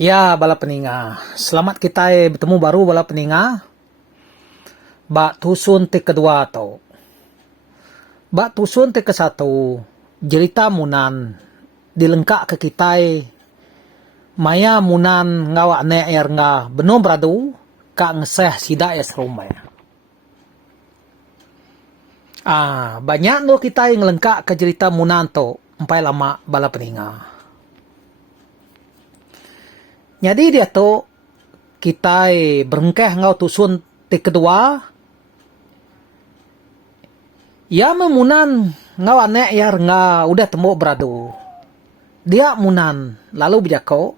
Ya, bala peninga. Selamat kita bertemu baru bala peninga. Bak tusun te kedua tau. Bak tusun te ke satu. Cerita munan. Dilengkap ke kita. Maya munan ngawak nek air nga. Benar beradu. Kak ngeseh sidak ya serumai. Banyak no kita yang ngelengkap ke cerita munan to. Empai lama bala peninga. Jadi dia tu kita berengkeh ngau tusun te kedua. Ya memunan ngau anek yar nga udah temu beradu. Dia munan lalu bijako.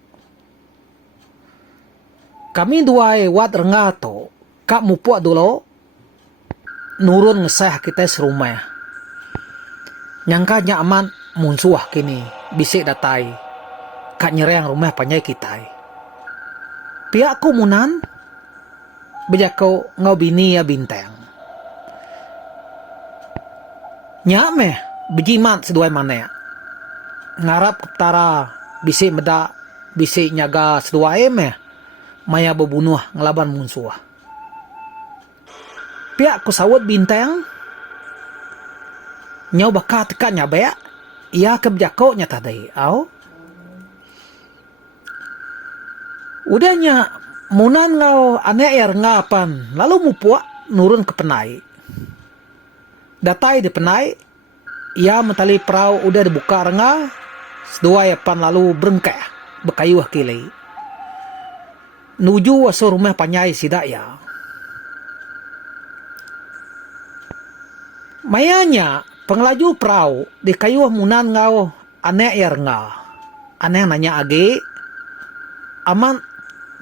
Kami dua wat renga tu kak mupuak dulu nurun ngeseh kita serumah. Nyangka nyaman munsuah kini bisik datai kak nyerang rumah panyai kita. Pihak munan bejako ngau bini ya bintang. Nyak meh bejimat seduai mana. Ngarap keptara bisik medak bisik nyaga seduai meh maya berbunuh ngelaban munsuah. Pihak sawat bintang nyau bakal tekan nyabek ia kebejako nyata dai. Udahnya munan ngau anek air ngapan lalu mupuak nurun ke penai. Datai di penai ia mentali perahu udah dibuka renga sedua yapan lalu berengkeh bekayuh kili. Nuju waso rumah panyai sidak ya. Mayanya pengelaju perahu di kayuh munan ngau anek air nga. Aneh nanya age aman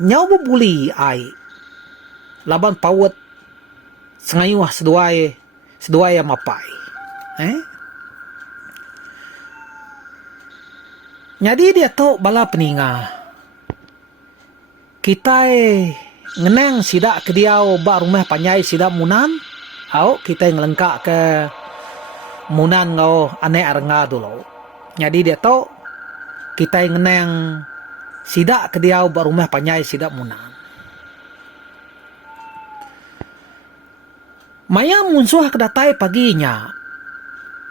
nyau bubuli ai laban pawat sengayuh seduai mapai. Jadi dia tu bala peninga. Kita ngeneng sidak ke dia bak rumah panyai sidak munan. Kita ngelengkak ke munan ngau anek arenga dulu. Jadi dia tu kita ngeneng sidak ke dia bak rumah panyai sidak munan. Maya munsuh kedatai paginya.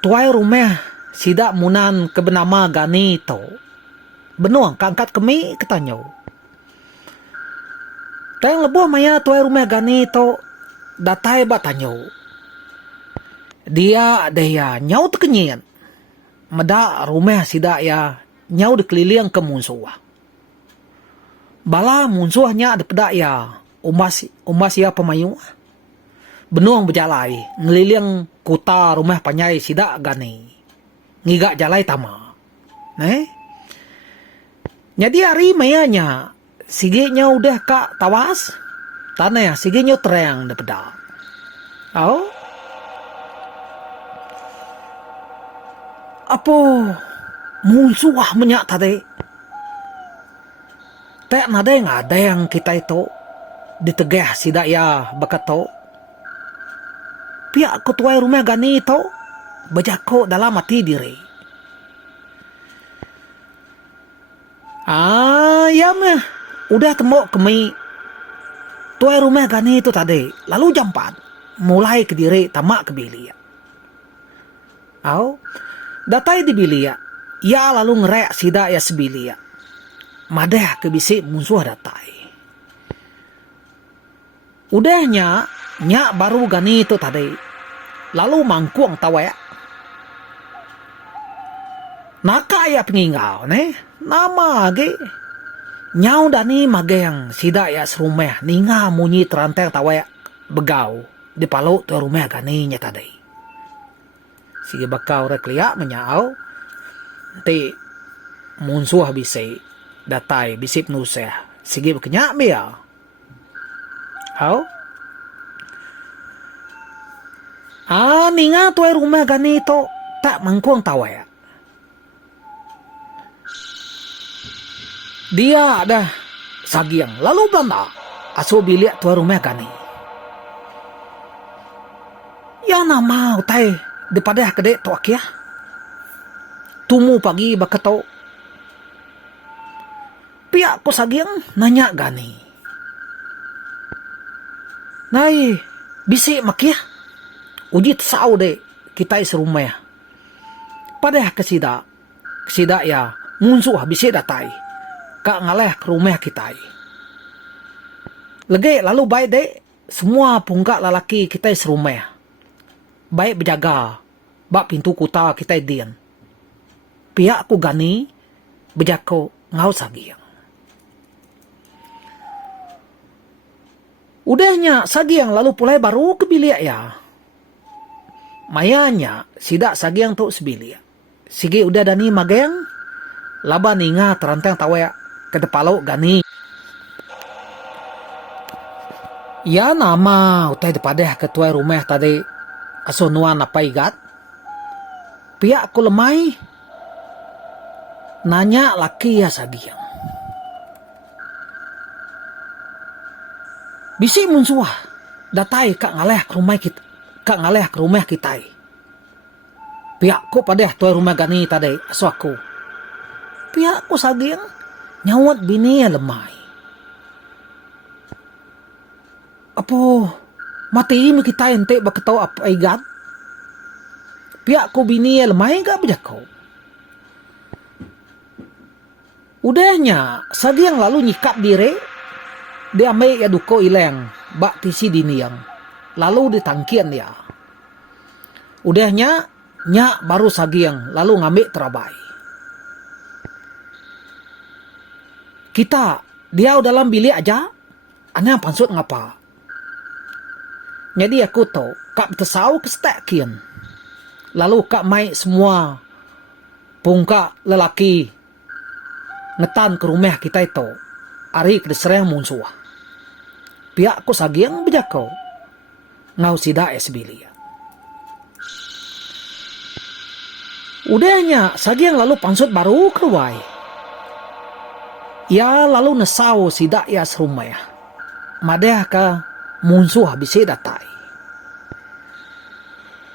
Tuai rumah sidak munan kebenama gani to. Benuang kangkat kemi ketanyau. Tayang lebuh maya tuai rumah gani to datai batanyau. Dia nyau tekenyian. Meda rumah sidak ya nyau dikeliling ke munsuh. Bala munsuhnya ada pedak ya umas ya pemayu. Benuang berjalai ngeliling kota rumah panyai sidak gani. Ngigak jalai tama. Jadi hari mayanya siginya udah kak tawas. Tanah ya siginya terang da pedak. Apa munsuah menyak tadi? Tak ada yang kita itu ditegah sidak ya bakat to. Pihak ketua rumah gani itu bejako dalam hati diri. Ya meh udah temu kemi tuai rumah gani itu tadi. Lalu jam 4 mulai ke diri tamak ke bilik. Datai di bilik. Ya lalu ngerek sidak ya sebilik. Madah ke bisik musuh datai. Udahnya nyak baru gani itu tadi. Lalu mangkuang tawek. Naka ya pengingau nama age. Nyau dani mageng sidak ya serumah. Ninga munyi teranteng tawek begau. Di palu tu rumah gani nya tadi. Sige bakau rek liak menyau. Nanti munsuh bisik. Datai bisik nuseh. Sige bekenyak biar. Ninga tuai rumah gani to tak mangkuang tawai. Dia ada sagiang lalu belanda aso bilik tuai rumah gani. Ya nama utai daripada kedek to akia. Tumu pagi bakato. Pihak Pihak ko sagiang nanya gani. Nay, bisi makia. Ujit sao de kita serumah. Padahal kesida ya munsuh bisi datai. Kak ngaleh ke rumah kita. Lagi lalu baik de semua punggak lalaki kita serumah. Baik berjaga bak pintu kuta kita dian. Pihak ku gani berjako ngau sagiang. Udahnya sagiang lalu pulai baru ke bilik ya. Mayanya sidak sagiang tu sebilik. Sige udah dani mageng. Laba ninga terantang tawa ke depalo gani. Ya nama utai depadah ketua rumah tadi asunuan apa igat. Pihak ku lemai. Nanya laki ya sagiang. Bisi munsuah datai kak ngaleh ke rumah kita. Kak ngaleh ke rumah kita. Pihakku pada tuai rumah gani tadi asu aku. Pihakku sagiang nyawat bini ya lemai. Apa mati mi kita ente baketau apa igat? Pihakku bini ya lemai gak berjakau. Udahnya sagiang lalu nyikap diri. Dia ambil ya duko ileng, bak tisi diniang. Lalu ditangkian dia. Udahnya, nyak baru sagiang, lalu ngambil terabai. Kita, dia dalam bilik aja, aneh pansut ngapa. Jadi aku tahu, kak tersau kestekian. Lalu kak mai semua pungka lelaki ngetan ke rumah kita itu. Ari kedeserang munsuah. Pihak ko sagiang berjakau. Ngau sida esbilia. Udahnya sagiang lalu pansut baru keruai. Ya lalu nesau sida ya serumah. Madeh ka munsuh bisi datai.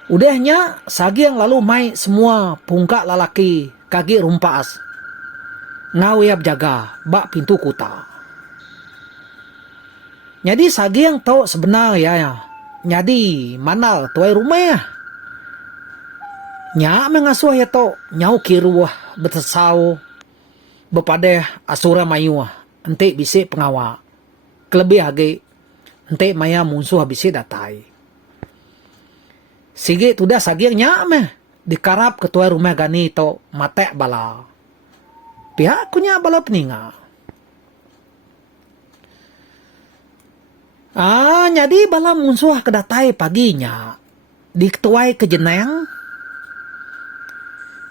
Udahnya sagiang lalu mai semua pungka lalaki kaki rumpas. Ngau ya jaga bak pintu kuta. Jadi sagiang tahu sebenarnya ya. Jadi mana tuai rumah ya. Nya mengasuh ya to nyau kiruah betesau bepada asura mayu ente bisi pengawa. Kelebih age ente maya munsuh bisi datai. Sige tudah sagiang nya meh dikarap ketua rumah gani to matek bala. Pihak kunya bala peninga. Jadi bala munsuh kedatai paginya. Diketuai ke jeneng.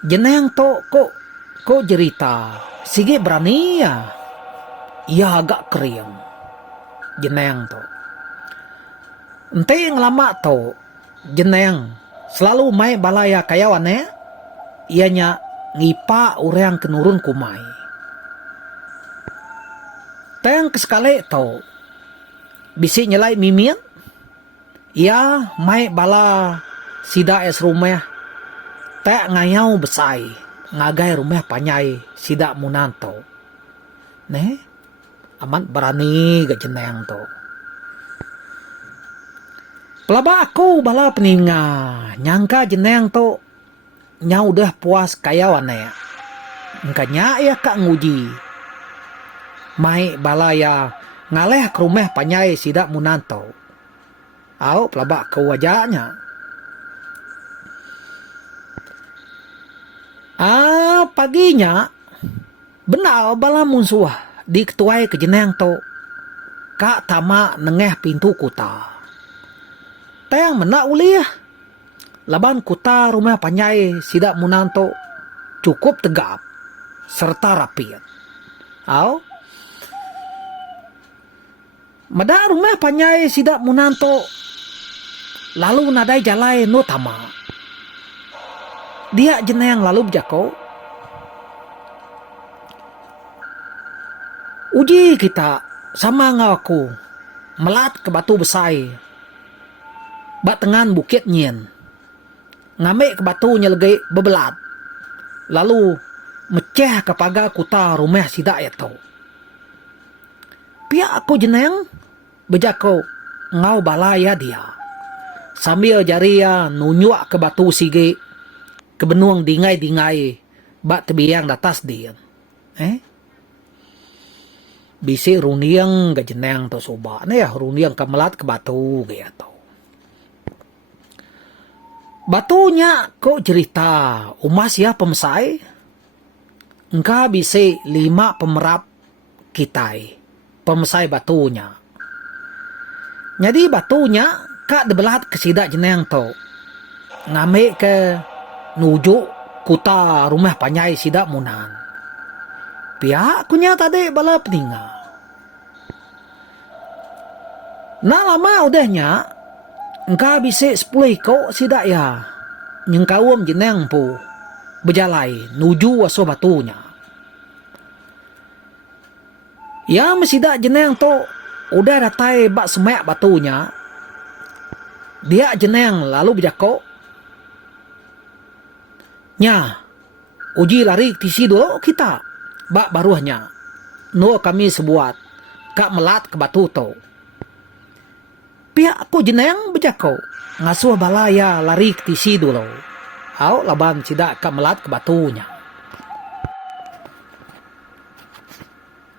Jeneng to kok jerita. Sige berani ya. Ia agak kering. Jeneng to. Ente yang lama to. Jeneng. Selalu mai balaya kayawane. Ianya ngipa urang kenurun kumai. Teng kesekali to. Bisi nyelai mimin. Ya mai bala sida es rumah. Tak ngayau besai. Ngagai rumah panyai sida munanto. Ne? Amat berani gak jeneng to. Pelaba aku bala peninga. Nyangka jeneng to. Nya udah puas kayawane. Engkanya ya kak nguji. Mai bala ya ngaleh ke rumah panyai sidak munanto. Au pelabak ke wajahnya. Paginya benar bala munsuh diketuai ke jeneng to. Kak tama nengeh pintu kuta. Tayang menak uliah. Laban kuta rumah panyai sidak munanto cukup tegap serta rapi. Au Mada rumah panyai sidak munanto. Lalu nadai jalai no tama. Dia jeneng lalu berjako. Uji kita sama ngaku. Melat ke batu besai. Bak tengan bukit nyen. Ngambil ke batu nyelegi bebelat. Lalu meceh ke pagar kuta rumah sidak itu. Pihak aku jeneng bejako ngau balaya dia. Sambil jaria nunjuk ke batu sige ke benuang dingai-dingai bak tebiang datas dia. Bisi runiang ga jeneng to soba ne ya runiang kamelat ke batu gaya to. Batunya kok cerita umas ya pemsai engka bisi 5 pemerap kitai pemsai batunya. Jadi batunya kak debelat kesida jeneng to ngame ke nuju kuta rumah panyai sida munan. Pihak kunya tadi bala peninggal. Nah lama udahnya engka bisi 10 ko sida ya nyengkawum jeneng pu berjalai nuju waso batunya. Ya mesida jeneng to udah datai bak semak batunya. Dia jeneng lalu berjako nya uji lari tisi dulu kita bak baruhnya no kami sebuat kak melat ke batu to. Pihak aku jeneng berjako ngasuh balaya lari tisi dulu au laban tidak kak melat ke batunya.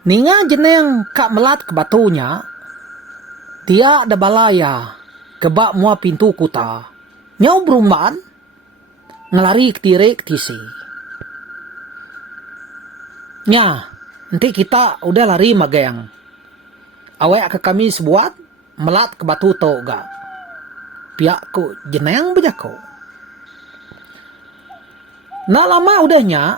Ninga jeneng kak melat ke batunya dia ada balaya kebak mua pintu kuta nyau berumban ngelari ketirek tisi. Nya, nanti kita udah lari magayang. Awak ke kami sebuat melat ke batu to ga. Pihak ku jeneng bejako. Nah lama udahnya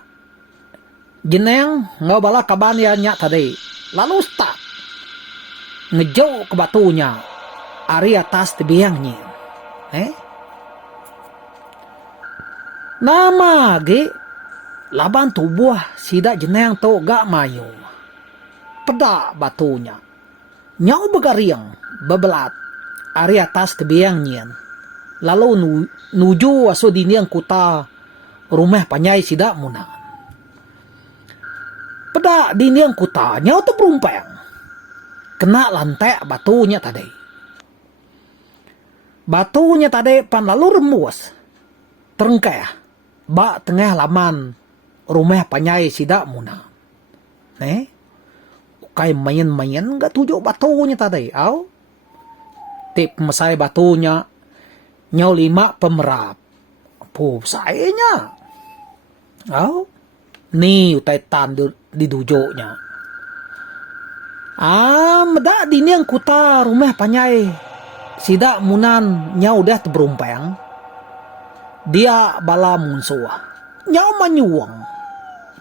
jeneng ngau bala kaban ya nyak tadi. Lalu start ngejauh ke batunya. Ari atas tebiangnya. Nama ge laban tubuh sida jeneng to gak mayu. Pedak batunya. Nyau begariang bebelat ari atas tebiangnya. Lalu nuju waso diniang kuta rumah panyai sida munan. Pedak diniang kuta nyau tu berumpang. Kena lantai batunya tadi. Batunya tadi pan lalu rembus. Terengkeh. Bak tengah laman rumah panyai sida muna. Ukai main-main gak tujuk batunya tadi. Au. Tip mesai batunya. Nyau 5 pemerap. Puh sayanya. Au. Ni utai tan di dujuknya. Medak dini yang kuta rumah panyai sida munan nyau dah terberumpang. Dia bala munsuh. Nyau manyuang.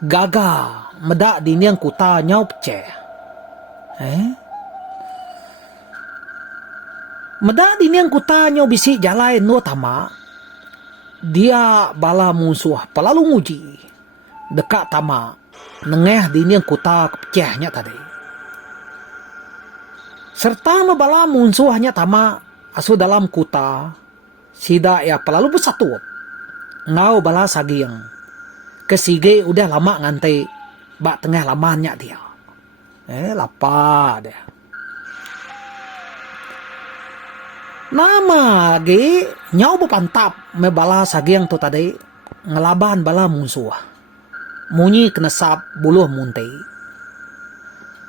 Gaga. Medak dini yang kuta nyau pecah. Medak dini yang kuta nyau bisi jalai no tama. Dia bala munsuh pelalu nguji. Dekat tama. Nengeh dini yang kuta kepecahnya tadi. Serta mebala munsuhnya tama. Asu dalam kuta. Sida ya pelalu bersatu. Ngau bala sagiang. Kesige udah lama ngantai. Bak tengah lamanya dia. Lapar dia. Nama ge nyau berpantap me bala sagiang tu tadi. Ngelaban bala musuh. Munyi kenesap buluh muntai.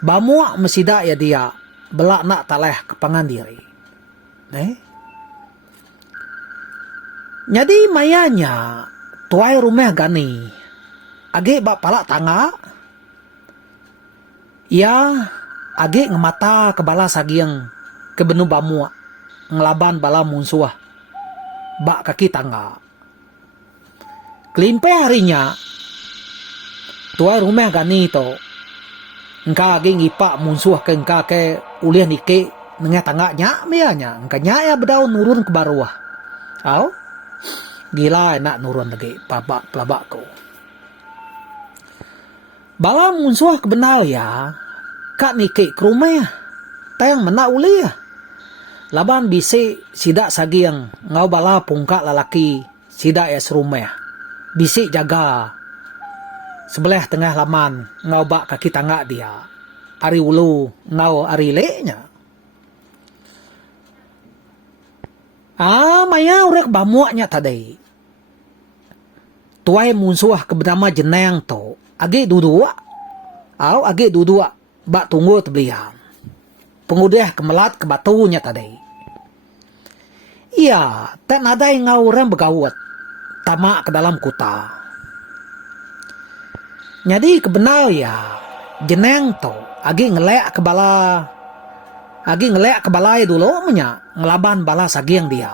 Bamuak mesida ya dia. Belak nak taleh kepangan diri. Jadi mayanya tuai rumah gani. Age bak palak tangga. Ya age ngemata ke bala sagiang ke benu bamuak. Ngelaban bala munsuah. Bak kaki tangga. Kelimpe harinya. Tuai rumah gani to. Engka age ngipak munsuah ke engka ke uliah nike. Nengah tangga nyak mianya. Engka nyak ya berdaun nurun ke bawah. Au? Gila enak nurun lagi babak pelabakku. Bala munsuh kebenau ya. Kak nike ke rumah. Tayang menak uli ya. Laban bisi sidak sagiang. Ngau bala pungkak lalaki. Sidak ya serumah. Bisi jaga. Sebelah tengah laman. Ngau bak kaki tangga dia. ari ulu ngau ari le-nya. Maya urek bamuaknya tadi. Tuai munsuah ke bernama jeneng to. Agi dudua. Agi dudua. Bak tunggu teblihan. Pengudeh kemelat ke batunya tadi. Iya, tak ada yang ngau orang begawat. Tamak ke dalam kuta. Jadi kebenar ya. Jeneng to. Agi ngelek ke bala. Agi ngelek ke balai dulu menya. Ngelaban bala sagiang dia.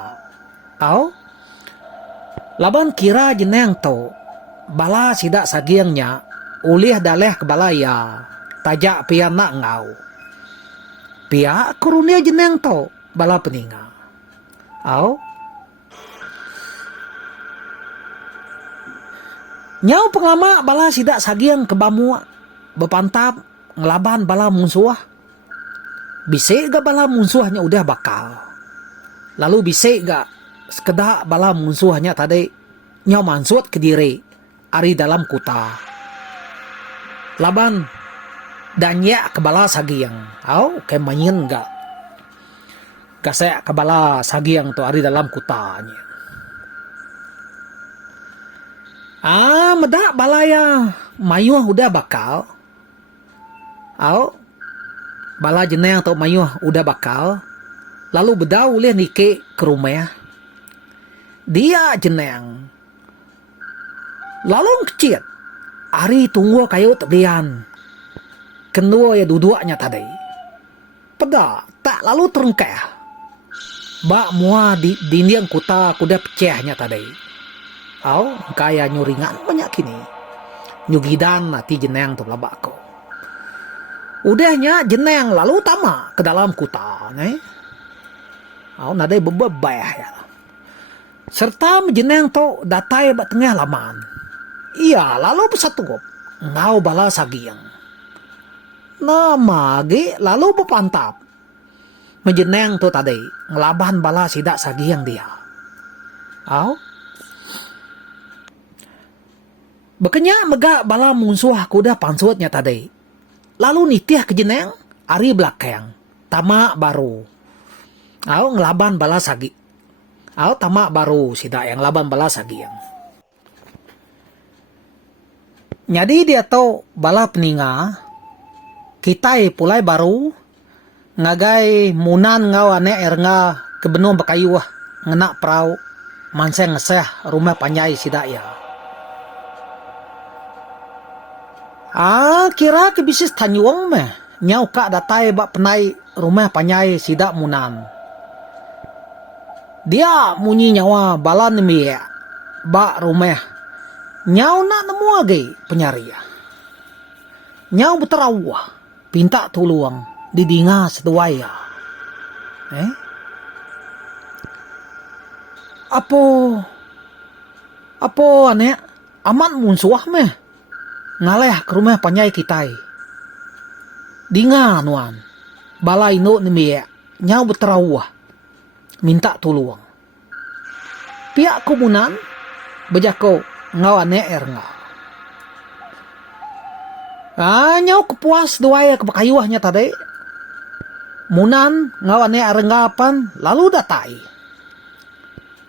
Laban kira jeneng to. Bala sidak sagiangnya. Ulih daleh ke balai ya. Tajak pian nak ngau. Pia kurunia jeneng to. Bala peninga. Nyau penglama bala sidak sagiang ke bamua. Bepantap. Ngelaban bala munsuah. Bisik ga bala munsuahnya udah bakal. Lalu bisik ga sekedak bala munsuahnya tadi nyau mansut ke diri ari dalam kuta. Laban dan ya ke bala sagiang. Kayak main ga. Gasek ke bala sagiang tu ari dalam kutanya. Medak balaya mayuh udah bakal. Bala jeneng atau mayuh udah bakal. Lalu bedau ulih nike ke rumah. Dia jeneng. Lalu kecil. Ari tunggu kayu teblian. Kedua ya duduknya tadi. Peda tak lalu terengkeh. Bak mua di dinding kuta kuda pecahnya tadi. Kaya nyuringan banyak kini. Nyugidan nanti jeneng tu labak ko. Udahnya jeneng lalu tama ke dalam kuta. Nadai bebebah ya. Serta jeneng to datai bak tengah laman. Iya lalu pesatu ngau bala sagiang. Nama ge lalu bepantap. Menjeneng to tadi ngelaban bala sidak sagiang dia. Bekenya megak bala munsuah kuda pansutnya tadi. Lalu nitiah ke jeneng ari belakang. Tamak baru. Ngelaban bala sagi. Tamak baru sidak yang ngelaban bala sagiang. Jadi dia tahu bala peninga. Kitai pulai baru. Ngagai munan ngau ane ernga kebenung bakayuah. Ngenak perau. Manseng ngeseh rumah panjai sidak ya. Kira ke bisnis tanyuang meh. Nyau kak datai bak penai rumah panyai sidak munan. Dia munyi nyawa balan mi bak rumah. Nyau nak nemu lagi penyari. Nyau beterawah. Pinta tuluang. Didinga setuaya. Apa aneh? Aman munsuah meh. Ngaleh ke rumah panyai kitai. Dinga nuan. Balai no ni nyau beterawah. Minta tuluang. Pihak komunan bejako ngau ane ernga. Nyau kepuas doaya kepakayuahnya tadi. Munan ngau ane erenggapan lalu datai.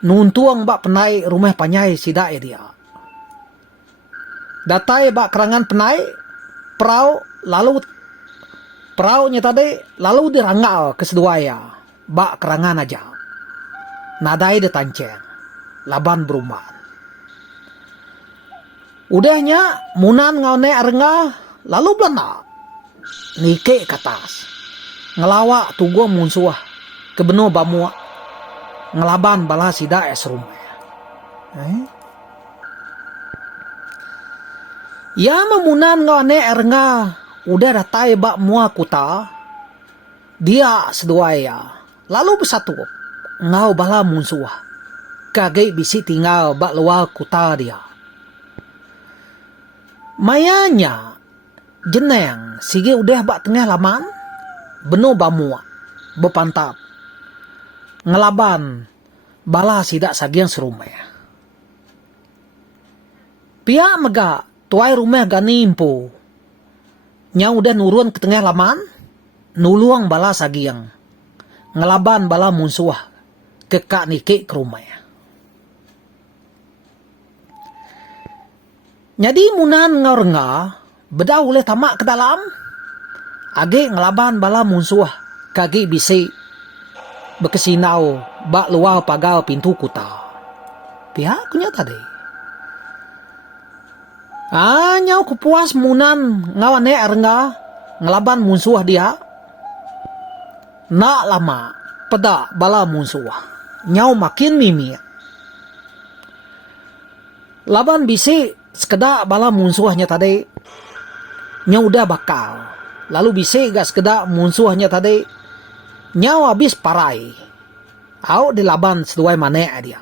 Nuntuang bak penai rumah panyai sidak dia. Datai bak kerangan penai perau lalu peraunya tadi lalu dirangal ke seduaya bak kerangan aja. Nadai detanceng laban beruman. Udahnya munan ngaune arenga lalu belana nike ke atas ngelawak tunggu munsuah ke beno bamua ngelaban bala sida es rumah. Ya memunan ngaune arenga udah datai bak mua kuta dia seduaya lalu bersatu ngau bala munsuah kagai bisi tinggal bak luar kuta dia. Mayanya jeneng sige udah bak tengah laman beno bamua bepantap ngelaban bala sidak sagiang serumah. Pihak mega tuai rumah ganimpo Nya udah nurun ke tengah laman, nuluang bala sagiang, ngelaban bala musuh ke kak nike ke rumah. Jadi munan ngarenga, beda oleh tamak ke dalam, age ngelaban bala musuh, kage bisi, bekesinau, bak luar pagar pintu kuta. Pihaknya tadi. Nyau kepuas munan ngawane arenga, ngelaban musuh dia. Nak lama, peda bala musuh, nyau makin mimi. Laban bisi, sekedak bala musuhnya tadi, nyau udah bakal. Lalu bisi gak sekedak musuhnya tadi, nyau habis parai. Au dilaban seduai mana dia.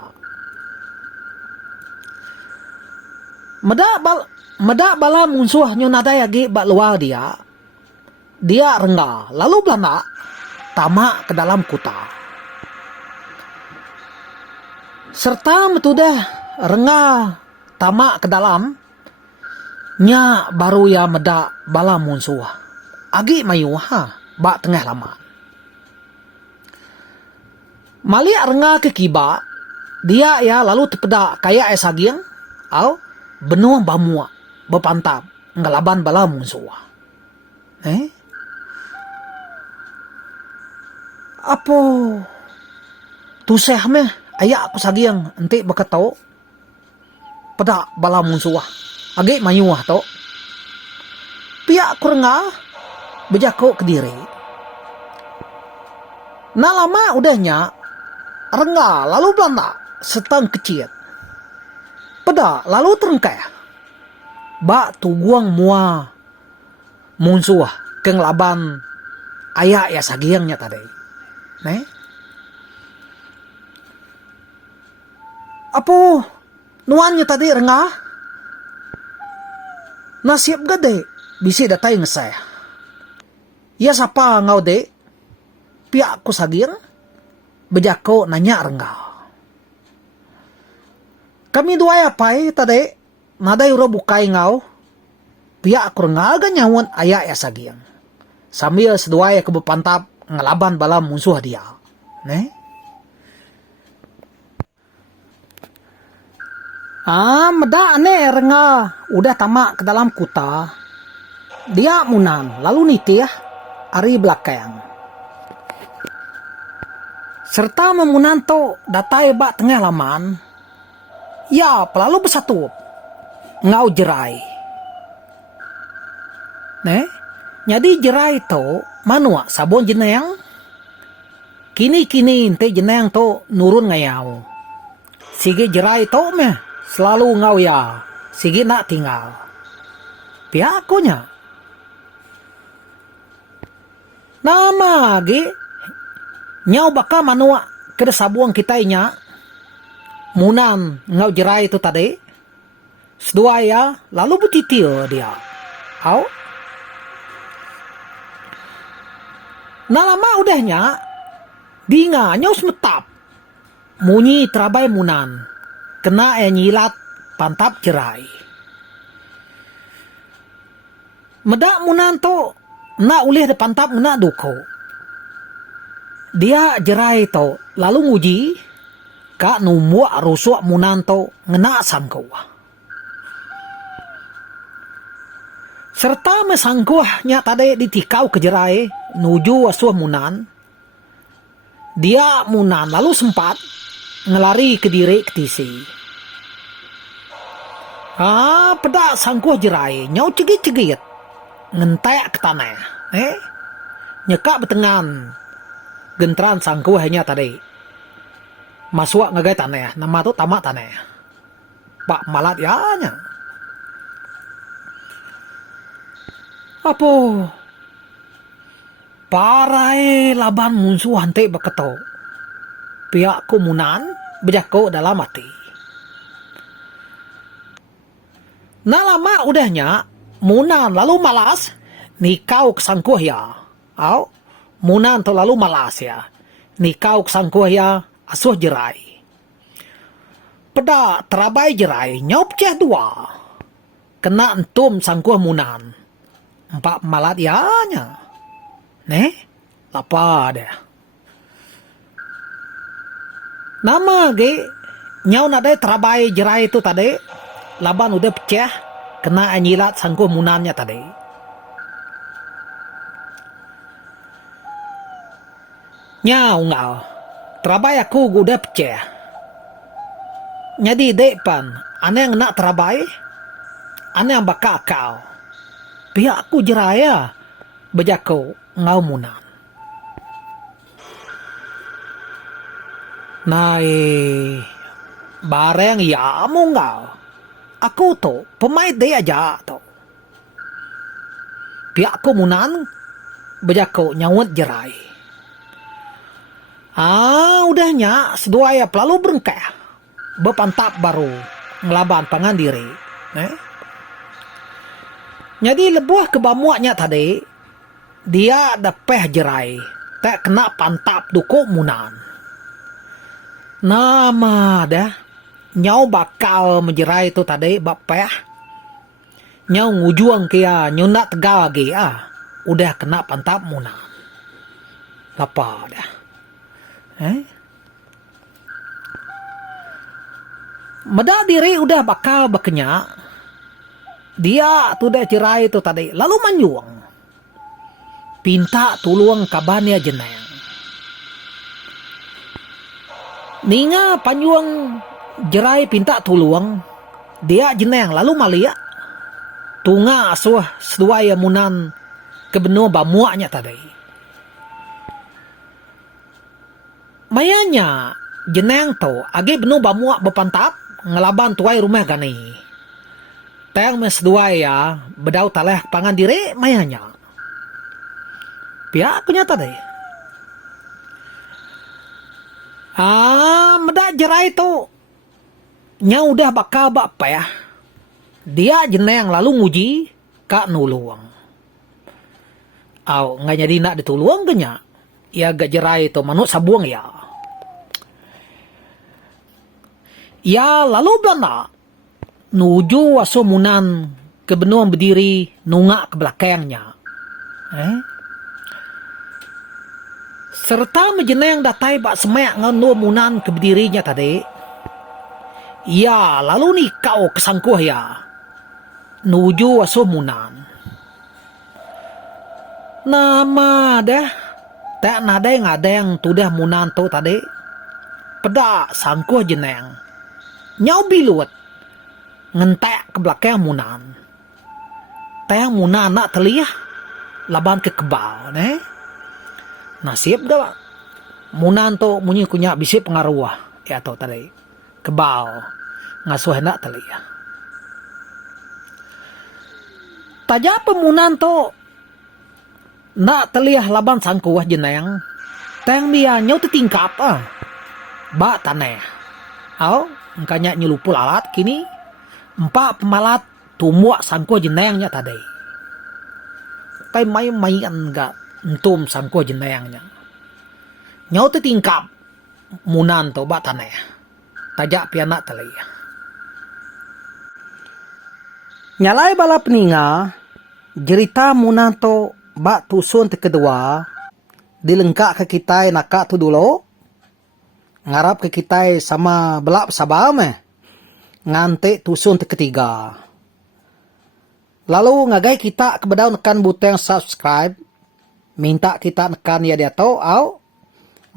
Medak bala musuhnya nadai lagi bak luar dia. Dia rengga, lalu belanda tamak ke dalam kuta. Serta metudah rengga tamak ke dalam, nya baru ya medak bala musuh. Agi mayu bak tengah lama. Mali rengga ke kiba, dia ya lalu terpedak kayak es agiang, au benua bamua berpantap ngelaban bala musuh. Apa tuseh meh ayak aku sagiang enti beketau pedak bala musuh. Agi mayuah to. Pihak kurang bejako ke diri. Nah lama udahnya rengga lalu belanda setang kecil. Peda lalu terengkah. Bak tuguang mua musuh ke ngelaban ayak ya sagiangnya tadi. Apa nuannya tadi rengah? Nasib gede bisi datai ngesay. Ya sapa ngau de? Pihak ku sagiang bejako nanya rengah. Kami dua apai tadi nadai uro bukai ngau. Pihak aku rengah aga nyawon ayak ya sagiang. Sambil sedua ya kebepantap ngelaban bala musuh dia. Meda aneh rengah udah tamak ke dalam kuta. Dia munan lalu nitih ari belakang. Serta memunan to datai bak tengah laman. Ya pelalu bersatu ngau jerai. Jadi jerai to manua sabon jenayang. Kini ente jenayang to nurun ngayau. Sige jerai to meh selalu ngau ya. Sige nak tinggal. Piakunya. Nama ge nyau baka manua ke sabuang kitainya. Munan ngau jerai itu tadi. Sedua ya lalu butitil dia. Au. Nah lama udahnya dinga nyau semetap. Munyi terabai munan. Kena nyilat pantap jerai. Medak munan to nak ulih de pantap ngena duko. Dia jerai to lalu nguji kak numua rusuk munan to ngena sangkau. Serta mesangkuhnya tadi ditikau ke jerai nuju asuh munan. Dia munan lalu sempat ngelari ke diri ke tisi. Pedak sangkuh jerai nyau cegit-cegit ngentek ke tanah. Nyekak betengan gentran sangkuhnya tadi. Masuk ngagai tanah, nama tu tamak tanah. Pak malat ya nya. Apa? Parai laban musuh hante beketo. Pihak komunan bejako dalam mati. Nah lama udahnya munan lalu malas nikau kesangkuh ya. Munan tu lalu malas ya. Nikau kesangkuh ya asuh jerai. Peda terabai jerai nyau pecah dua. Kena entum sangkuh munan. empat malat ya nya. Lapa deh. Nama ge nyau nadai terabai jerai itu tadi laban udah pecah kena anyilat sangko munannya tadi. Nyau ngau terabai aku udah pecah. Jadi depan ane yang nak terabai ane yang bakal kau. Pihak aku jeraya bejako ngau munan. Nai bareng ya mo ngau. Aku to pemain dia aja to. Pihak aku munan bejako nyawat jerai. Udahnya seduaya pelalu berengkah. Bepantap baru ngelaban pangan diri. Jadi lebuah kebamuaknya tadi dia dapeh jerai tak kena pantap duko munan. Nama dah nyau bakal menjerai itu tadi bapeh nyau ngujuang kia nyundak tegal lagi udah kena pantap munan. Lapa dah. Meda diri udah bakal bekenyak. Dia tuh dah cerai itu tadi. Lalu manjuang. Pinta tuluang kabannya jeneng. Ninga panjuang jerai pinta tuluang. Dia jeneng lalu malia. Tunga asuh seduaya munan kebenua bamuaknya tadi. Mayanya jeneng to agi benu bamuak bepantap ngelaban tuai rumah gani. Teng mes dua ya bedau taleh pangan diri mayanya. Pihak aku nyata deh. Meda jerai to nya udah bakal bapa ya. Dia jeneng lalu nguji kak nuluang. Nggak jadi nak dituluang kenya. Ya gak jerai to manuk sabuang ya. Ya lalu belanda nuju waso munan ke benuang berdiri nungak ke belakangnya. Serta menjeneng datai bak semek nganu munan ke berdirinya tadi. Ya lalu ni kau kesangkuh ya. Nuju waso munan. Nama dah. Tak ngadeng tudah munan tu tadi. Peda sangkuh jeneng. Nyau bilut ngentek ke belakang munan. Tayang munan nak teliyah laban ke kebal nasib dah munan tu munyi kunya bisi pengaruh ya tu tadi kebal ngasuh nak teliyah. Taja pemunan tu nak teliyah laban sangkuh jeneng. Tayang dia nyau tertingkap ba taneh. Engkanya nyelupul alat kini empat pemalat tumuak sangko jenengnya tadi. Kai mai enggak entum sangko jenengnya. Nyau tertingkap munan to batane. Tajak pianak tali. Nyalai bala peninga jerita munan to bak tusun te kedua dilengkak ke kita nakak tu dulu. Ngarap ke kita sama belak sabam ngante tusun te ketiga. Lalu ngagai kita kebedau nekan butang subscribe. Minta kita nekan ya dia tahu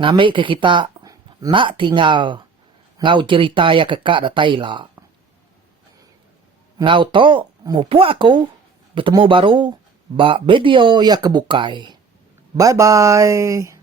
ngambil ke kita nak tinggal ngau cerita ya kekak datai lah. Ngau to mupu aku bertemu baru bak video ya kebukai. Bye bye.